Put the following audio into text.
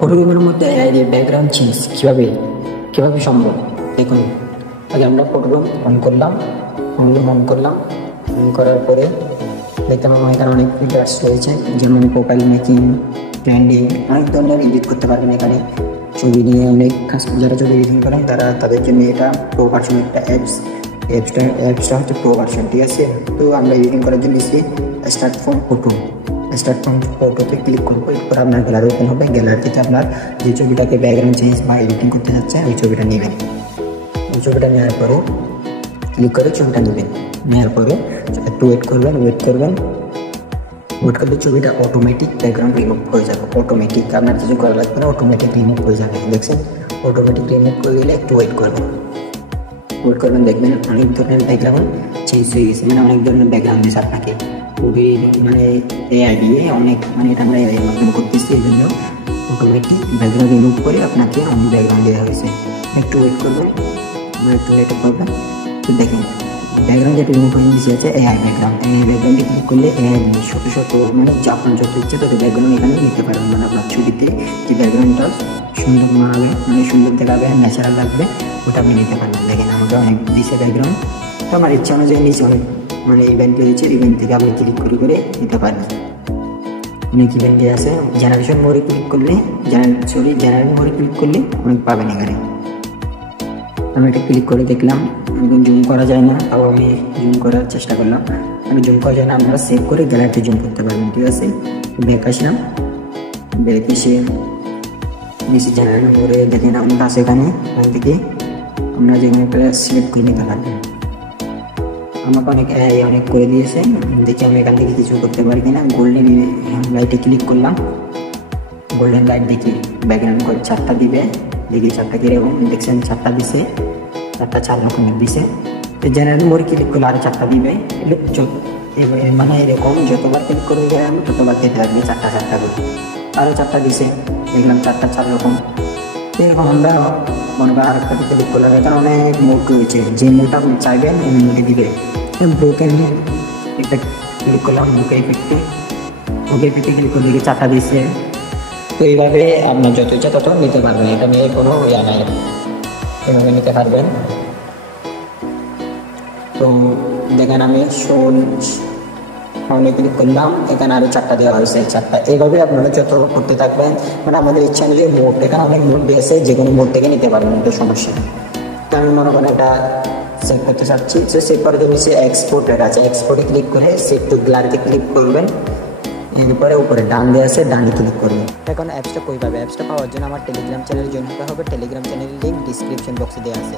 ফটোগ্রাফের মধ্যে এআই দিয়ে background change কিভাবে সম্ভব দেখুন। আগে আমরা ফটোগ্রাম অন করলাম, অন করার পরে দেখতে পাবো এখানে অনেক ফিচার্স রয়েছে, যেমন প্রোফাইল মেকিং, ট্রেন্ডিং, অনেক ধরনের এডিট করতে পারবেন। এখানে ছবি নিয়ে অনেক যারা ছবি এডিটিং করেন তাদের জন্য এটা প্রো ভার্সন একটা অ্যাপসটা হচ্ছে প্রো ভার্সন, ঠিক আছে। তো আমরা এডিটিং করার জন্য স্টার্ট ফ্রম ফটোতে ক্লিক করবো। এরপর আপনার গ্যালারি ওপেন হবে। গ্যালারিতে আপনার যে ছবিটাকে ব্যাকগ্রাউন্ড চেঞ্জ বা এডিটিং করতে যাচ্ছে ওই ছবিটা নেবেন। ওই ছবিটা নেওয়ার পরে ক্লিক করে ছবিটা নেওয়ার পরে একটু ওয়েট করলে ছবিটা অটোমেটিক ব্যাকগ্রাউন্ড রিমুভ হয়ে যাবে। অটোমেটিক আপনার কিছু করা লাগবে না, অটোমেটিক রিমুভ হয়ে যাবে। দেখছেন, অটোমেটিক রিমুভ করে গেলে একটু ওয়েট করবেন, দেখবেন অনেক ধরনের ব্যাকগ্রাউন্ড চেঞ্জ হয়ে গেছে, মানে অনেক ধরনের ব্যাকগ্রাউন্ড দিয়েছে আপনাকে খুবই, মানে এআই দিয়ে অনেক, মানে এটা আমরা এআই মাধ্যমে করতেছি, এই জন্য অটোমেটিক ব্যাকগ্রাউন্ড রিমুভ করে আপনাকে অনেক ব্যাকগ্রাউন্ড দেওয়া হয়েছে। একটু ওয়েট করবেন, তো দেখেন ব্যাকগ্রাউন্ড যেটা রিমুভ হয়ে দিয়েছে এআই ব্যাকগ্রাউন্ড। এই ব্যাকগ্রাউন্ডে ক্লিক করলে এআই শত মানে আপনার যত ইচ্ছে তত ব্যাকগ্রাউন্ড এখানে নিতে পারবেন। মানে আপনার ছবিতে যে ব্যাকগ্রাউন্ডটা সুন্দর মানাবে, মানে সুন্দর দেখাবে, ন্যাচারাল লাগবে, ওটা আপনি নিতে পারবেন। দেখেন আমাকে অনেক দিচ্ছে ব্যাকগ্রাউন্ড, তো আমার ইচ্ছা অনুযায়ী নিচে অনেক মানে ইভেন্ট রয়েছে, ইভেন্ট থেকে আপনি ক্লিক করে নিতে পারবেন। অনেক ইভেন্ট আছে, জেনারেশন মোডে ক্লিক করলে জেনারেল মোডে ক্লিক করলে অনেক পাবেন এখানে। আমি এটা ক্লিক করে দেখলাম, জুম করা যায় না, তাও আমি জুম করার চেষ্টা করলাম। আমি জুম করা যায় না, আমরা সেভ করে গ্যালারিতে জুম করতে পারবেন, ঠিক আছে। ব্যাক আসলাম, ব্যাক এসে নিচে জেনারেল মোডে দেখেন আমরা আছে এখানে থেকে আমরা যেখানে একটা সিলেক্ট করে নিতে পারবেন। আমাকে অনেক করে দিয়েছে, দেখি আমি এখান থেকে কিছু করতে পারি কিনা। গোল্ডেন লাইটে ক্লিক করলাম, গোল্ডেন লাইট দেখি ব্যাকগ্রাউন্ড করে 4টা দিবে, দেখি 4টা কীরকম। দেখছেন 4টা দিছে, 4টা 4 রকমের দিছে। তো জেনারেল মোডে ক্লিক করলে আরও 4টা দিবে, মানে এরকম যতবার ক্লিক করবে ততবার দিতে থাকবে 4টা করে। আরও 4টা দিছে, দেখলাম 4টা 4 রকম। এরকম আমরা মনে করেন আরেকটা ক্লিক করলাম, এখানে অনেক মোড রয়েছে, যে মোডটা আপনি চাইবেন এই মোডে দিবে। ব্রোকেন একটা ক্লিক করলাম, ওকে ইফেক্টে ক্লিক করে দিকে 4টা দিচ্ছে। তো এইভাবে আপনার যত ইচ্ছা তত নিতে পারবেন, এটা নিয়ে কোনো ইয়া নাই, এভাবে নিতে পারবেন। তো দেখেন আমি সামনে ক্লিক করলাম, এখানে আরও 4টা দেওয়া হয়েছে, 4টা। এইভাবে আপনারা যত করতে থাকবেন, মানে আমাদের ইচ্ছা অনুযায়ী মোড, এখানে অনেক মোড দিয়েছে, যে কোনো মোড থেকে নিতে পারবেন, এটা সমস্যা নেই। তো আমি মনে করেন এটা সেভ করতে চাচ্ছি, সে সেভ করার জন্য এক্সপোর্ট লেখা আছে, এক্সপোর্টে ক্লিক করে সেভ টু গ্যালারিতে ক্লিক করবেন। এরপরে উপরে ডান দিয়ে আছে, ডানে ক্লিক করবেন। এখন অ্যাপসটা কীভাবে, অ্যাপসটা পাওয়ার জন্য আমার টেলিগ্রাম চ্যানেলে জয়েন করতে হবে। টেলিগ্রাম চ্যানেলের লিঙ্ক ডিসক্রিপশন বক্সে দেওয়া আছে।